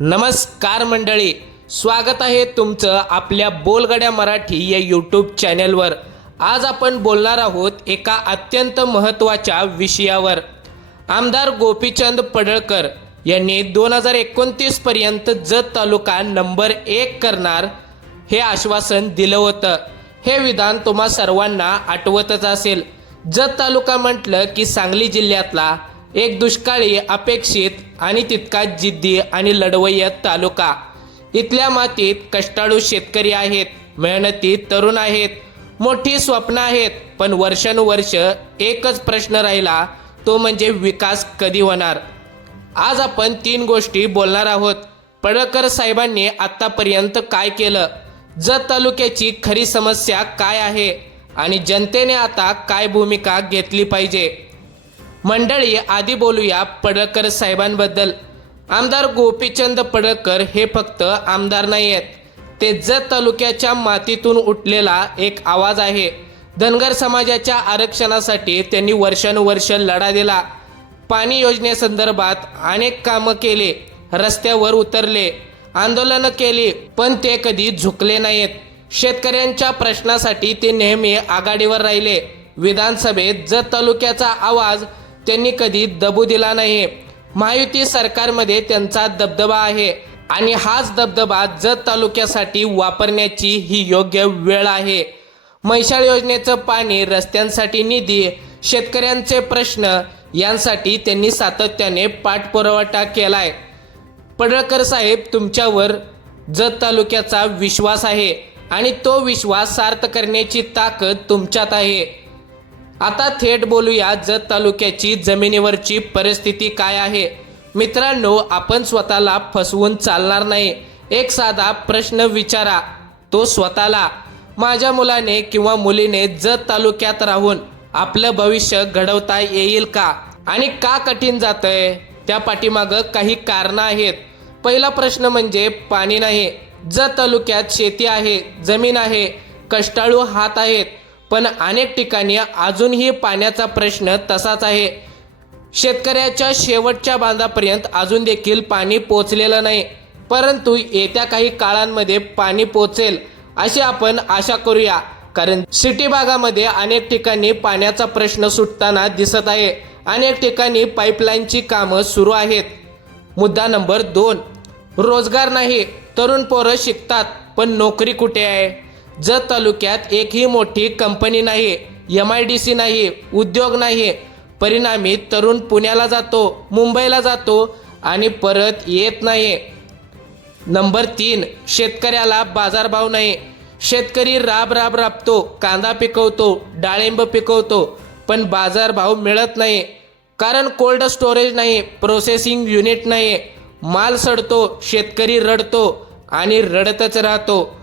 नमस्कार मंडळी, स्वागत आहे तुमचं आपल्या बोलगड्या मराठी या यूट्यूब चॅनलवर। आज आपण बोलणार आहोत एका अत्यंत महत्त्वाच्या विषयावर। आमदार गोपीचंद पडळकर यांनी 2029 पर्यंत जत तालुका नंबर 1 करणार हे आश्वासन दिलं होतं। हे विधान तुम्हा सर्वांना आठवतच असेल। जत तालुका म्हटलं की सांगली जिल्ह्यातला एक दुष्काळी, अपेक्षित आणि तितकाच जिद्दी आणि लढवय्या तालुका। इथल्या मातीत कष्टाळू शेतकरी आहेत, मेहनती तरुण आहेत, मोठी स्वप्न आहेत, पण वर्षानुवर्ष एकच प्रश्न राहिला, तो म्हणजे विकास कधी होणार। आज आपण 3 गोष्टी बोलणार आहोत। पडळकर साहेबांनी आतापर्यंत काय केलं, जत तालुक्याची खरी समस्या काय आहे आणि जनतेने आता काय भूमिका घेतली पाहिजे। मंडळी, आधी बोलूया पडळकर साहेबांबद्दल। आमदार गोपीचंद पडळकर हे फक्त आमदार नाही आहेत, ते जत तालुक्याच्या मातीतून उठलेला एक आवाज आहे। धनगर समाजाच्या आरक्षणासाठी त्यांनी वर्षानुवर्ष लढा दिला। पाणी योजनेसंदर्भात अनेक कामं केले, रस्त्यावर उतरले, आंदोलनं केली, पण ते कधी झुकले नाहीत। शेतकऱ्यांच्या प्रश्नासाठी ते नेहमी आघाडीवर राहिले। विधानसभेत जत तालुक्याचा आवाज त्यांनी कधी दबू दिला नाही। महायुती सरकारमध्ये त्यांचा दबदबा आहे आणि हाच दबदबा जत तालुक्यासाठी वापरण्याची ही योग्य वेळ आहे। म्हैसाळ योजनेचं पाणी, रस्त्यांसाठी निधी, शेतकऱ्यांचे प्रश्न यांसाठी त्यांनी सातत्याने पाठपुरावा केलाय। पडळकर साहेब, तुमच्यावर जत तालुक्याचा विश्वास आहे आणि तो विश्वास सार्थ करण्याची ताकद तुमच्यात आहे। आता थेट बोलूया जत तालुक्याची जमिनीवरची परिस्थिती काय आहे। मित्रांनो, आपण स्वतःला फसवून चालणार नाही। एक साधा प्रश्न विचारा तो स्वतःला, माझ्या मुलाने किंवा मुलीने जत तालुक्यात राहून आपलं भविष्य घडवता येईल का? आणि का कठीण जातंय? त्या पाठीमागं काही कारणं आहेत। पहिला प्रश्न म्हणजे पाणी नाही। जत तालुक्यात शेती आहे, जमीन आहे, कष्टाळू हात आहेत, पण अनेक ठिकाणी अजूनही पाण्याचा प्रश्न तसाच आहे। शेतकऱ्याच्या शेवटच्या बांधापर्यंत अजून देखील पाणी पोचलेलं नाही, परंतु येत्या काही काळांमध्ये पाणी पोचेल अशी आपण आशा करूया, कारण सिटी भागामध्ये अनेक ठिकाणी पाण्याचा प्रश्न सुटताना दिसत आहे। अनेक ठिकाणी पाईपलाईनची कामं सुरू आहेत। मुद्दा नंबर 2, रोजगार नाही। तरुण पोरं शिकतात, पण नोकरी कुठे आहे? जत तालुक्यात एकही मोठी कंपनी नाही, MIDC नाही, उद्योग नाही। परिणामी तरुण पुण्याला जातो, मुंबईला जातो आणि परत येत नाही। नंबर 3, शेतकऱ्याला बाजारभाव नाही। शेतकरी राबतो, कांदा पिकवतो, डाळिंब पिकवतो, पण बाजारभाव मिळत नाही, कारण कोल्ड स्टोरेज नाही, प्रोसेसिंग युनिट नाही। माल सडतो, शेतकरी रडतो आणि रडतच राहतो।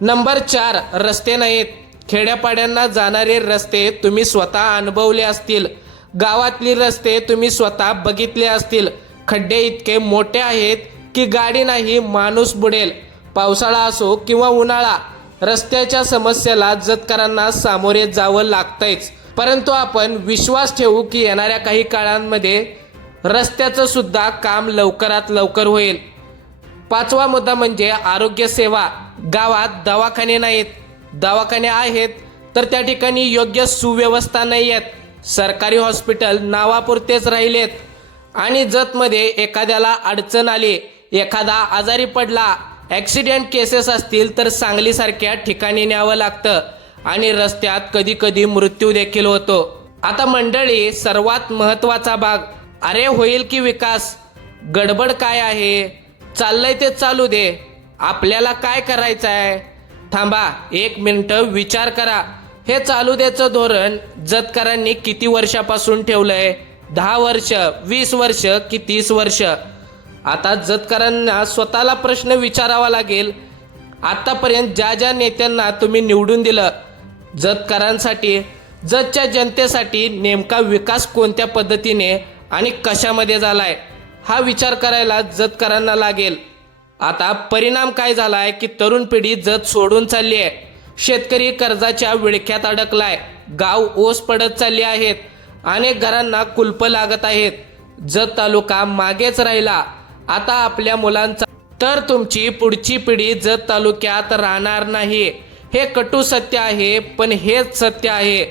नंबर 4, रस्ते नाहीत। खेड्यापाड्यांना जाणारे रस्ते तुम्ही स्वतः अनुभवले असतील, गावातली रस्ते तुम्ही स्वतः बघितले असतील। खड्डे इतके मोठे आहेत की गाडी नाही, माणूस बुडेल। पावसाळा असो किंवा उन्हाळा, रस्त्याच्या समस्येला जतकरांना सामोरे जावं लागतंच। परंतु आपण विश्वास ठेवू की येणाऱ्या काही काळांमध्ये रस्त्याचं सुद्धा काम लवकरात लवकर होईल। 5वा मुद्दा म्हणजे आरोग्य सेवा। गावात दवाखाने नाहीत, दवाखाने आहेत तर त्या ठिकाणी योग्य सुव्यवस्था नाही आहेत। सरकारी हॉस्पिटल नावापुरतेच राहिलेत आणि जतमध्ये एखाद्याला अडचण आली, एखादा आजारी पडला, ॲक्सिडेंट केसेस असतील तर सांगलीसारख्या ठिकाणी न्यावं लागतं आणि रस्त्यात कधी कधी मृत्यू देखील होतो। आता मंडळी, सर्वात महत्त्वाचा भाग, अरे होईल की विकास? गडबड काय आहे? चाललंय ते चालू दे, आपल्याला काय करायचं आहे? थांबा, 1 मिनिट विचार करा। हे चालू द्याचं धोरण जतकरांनी किती वर्षापासून ठेवलंय? 10 वर्ष, 20 वर्ष की 30 वर्ष? आता जतकरांना स्वतःला प्रश्न विचारावा लागेल, आतापर्यंत ज्या ज्या नेत्यांना तुम्ही निवडून दिलं, जतकरांसाठी, जतच्या जनतेसाठी नेमका विकास कोणत्या पद्धतीने आणि कशामध्ये झालाय हा विचार करायला जतकरांना लागेल। आता परिणाम काय झालाय की तरुण पिढी जत सोडून चालली आहे। शेतकरी कर्जाच्या विळख्यात अडकलाय, गाव ओस पडत चालली आहेत, अनेक घरांना कुलप लागत आहेत। जत तालुका मागेच राहिला। आता आपल्या मुलांचा तर तुमची पुढची पिढी जत तालुक्यात राहणार नाही. हे कटू सत्य आहे, पण हेच सत्य आहे.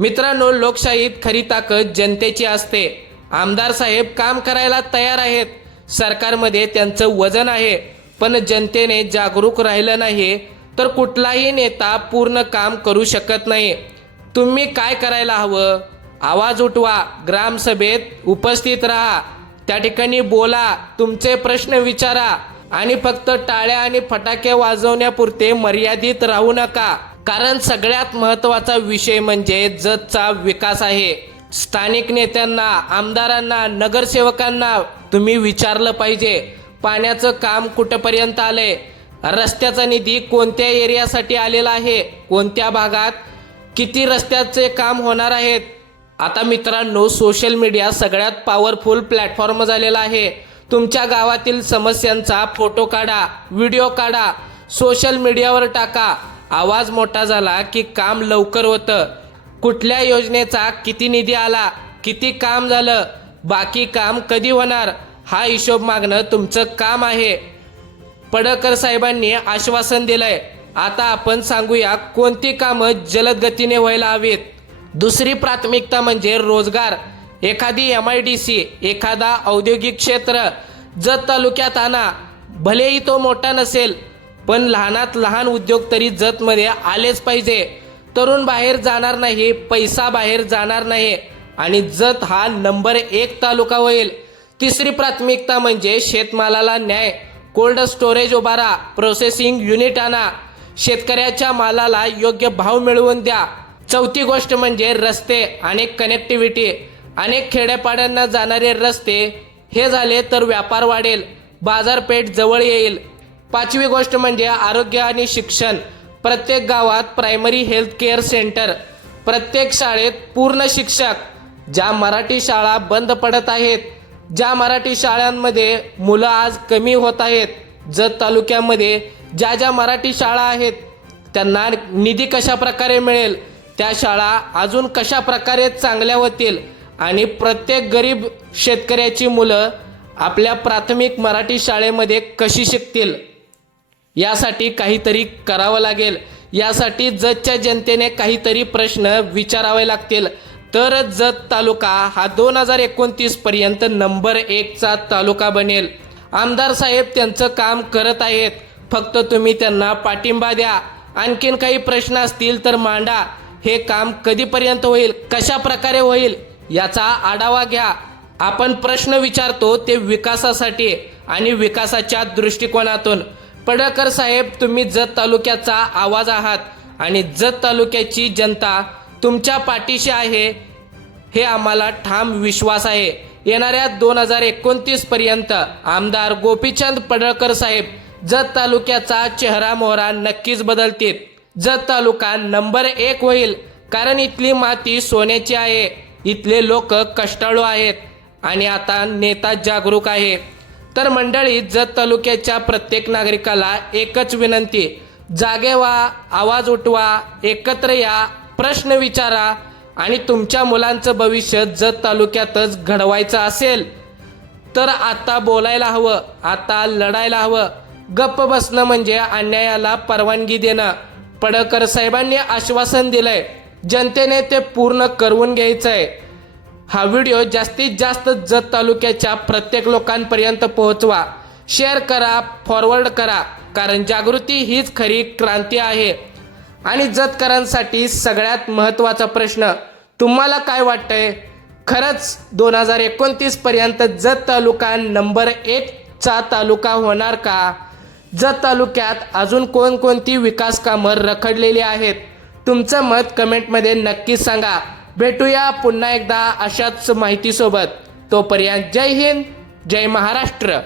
मित्रांनो, लोकशाहीत खरी ताकद जनतेची असते. आमदार साहेब काम करायला तयार आहेत, सरकारमध्ये त्यांचं वजन आहे, पण जनतेने जागरूक राहिलं नाही तर कुठलाही नेता पूर्ण काम करू शकत नाही. तुम्ही काय करायला हवं? आवाज उठवा, ग्रामसभेत उपस्थित राहा, त्या ठिकाणी बोला, तुमचे प्रश्न विचारा आणि फक्त टाळ्या आणि फटाके वाजवण्यापुरते मर्यादित राहू नका. कारण सगळ्यात महत्त्वाचा विषय म्हणजे जतचा विकास आहे. स्थानिक नेत्यांना, आमदारांना, नगरसेवकांना तुम्ही विचारलं पाहिजे, पाण्याचं काम कुठपर्यंत आलंय, रस्त्याचा निधी कोणत्या एरियासाठी आलेला आहे, कोणत्या भागात किती रस्त्याचे काम होणार आहेत. आता मित्रांनो, सोशल मीडिया सगळ्यात पॉवरफुल प्लॅटफॉर्म झालेला आहे. तुमच्या गावातील समस्यांचा फोटो काढा, व्हिडिओ काढा, सोशल मीडियावर टाका. आवाज मोठा झाला की काम लवकर होतं. कुठल्या योजनेचा किती निधी आला, किती काम झालं, बाकी काम कधी होणार, हा हिशोब मागणं तुमचं काम आहे. पडळकर साहेबांनी आश्वासन दिलंय. आता आपण सांगूया कोणती कामं जलद गतीने व्हायला हवीत. दुसरी प्राथमिकता म्हणजे रोजगार. एखादी MIDC, एखादा औद्योगिक क्षेत्र जत तालुक्यात आणा. भलेही तो मोठा नसेल, पण लहानात लहान उद्योग तरी जतमध्ये आलेच पाहिजे. तरुण बाहेर जाणार नाही, पैसा बाहेर जाणार नाही आणि जत हा नंबर 1 तालुका होईल. तिसरी प्राथमिकता म्हणजे शेतमालाला न्याय. कोल्ड स्टोरेज उभारा, प्रोसेसिंग युनिट आणा, शेतकऱ्याच्या मालाला योग्य भाव मिळवून द्या. चौथी गोष्ट म्हणजे रस्ते आणि कनेक्टिव्हिटी. अनेक खेड्यापाड्यांना जाणारे रस्ते हे झाले तर व्यापार वाढेल, बाजारपेठ जवळ येईल. पाचवी गोष्ट म्हणजे आरोग्य आणि शिक्षण. प्रत्येक गावात प्रायमरी हेल्थ केअर सेंटर, प्रत्येक शाळेत पूर्ण शिक्षक. ज्या मराठी शाळा बंद पडत आहेत, ज्या मराठी शाळांमध्ये मुलं आज कमी होत आहेत, जत तालुक्यामध्ये ज्या ज्या मराठी शाळा आहेत त्यांना निधी कशा प्रकारे मिळेल, त्या शाळा अजून कशा प्रकारे चांगल्या होतील आणि प्रत्येक गरीब शेतकऱ्याची मुलं आपल्या प्राथमिक मराठी शाळेमध्ये कशी शिकतील, यासाठी काहीतरी करावं लागेल. यासाठी जतच्या जनतेने काहीतरी प्रश्न विचारावे लागतील. तरच जत तालुका हा 2029 पर्यंत नंबर 1चा तालुका बनेल. आमदार साहेब त्यांचं काम करत आहेत, फक्त तुम्ही त्यांना पाठिंबा द्या. आणखीन काही प्रश्न असतील तर मांडा. हे काम कधीपर्यंत होईल, कशा प्रकारे होईल याचा आढावा घ्या. आपण प्रश्न विचारतो ते विकासासाठी आणि विकासाच्या दृष्टिकोनातून. पडळकर साहेब, तुम्ही जत तालुक्याचा आवाज आहात आणि जत तालुक्याची जनता तुमच्या पाठीशी आहे, हे आम्हाला ठाम विश्वास आहे. येणाऱ्या 2029 पर्यंत आमदार गोपीचंद पडळकर साहेब जत तालुक्याचा चेहरा मोहरा नक्कीच बदलतील. जत तालुका नंबर 1 होईल, कारण इथली माती सोन्याची आहे, इथले लोक कष्टाळू आहेत आणि आता नेता जागरूक आहे. तर मंडळी, जत तालुक्याच्या प्रत्येक नागरिकाला एकच विनंती, जागे व्हा, आवाज उठवा, एकत्र या, प्रश्न विचारा आणि तुमच्या मुलांचं भविष्य जत तालुक्यातच घडवायचं असेल तर आता बोलायला हवं, आता लढायला हवं. गप्प बसणं म्हणजे अन्यायाला परवानगी देणं. पडळकर साहेबांनी आश्वासन दिलंय, जनतेने ते पूर्ण करून घ्यायचंय. हा व्हिडिओ जास्तीत जास्त जत तालुक्याच्या प्रत्येक लोकांपर्यंत पोहोचवा, शेअर करा, फॉरवर्ड करा, कारण जागृती हीच खरी क्रांती आहे. आणि जतकरांसाठी सगळ्यात महत्त्वाचा प्रश्न, तुम्हाला काय वाटतंय? खरंच 2029 पर्यंत जत तालुका नंबर 1चा तालुका होणार का? जत तालुक्यात अजून कोणकोणती विकास कामं रखडलेली आहेत? तुमचं मत कमेंटमध्ये नक्कीच सांगा. भेटूया पुन्हा एकदा अशाच माहितीसोबत. तोपर्यंत जय हिंद, जय महाराष्ट्र.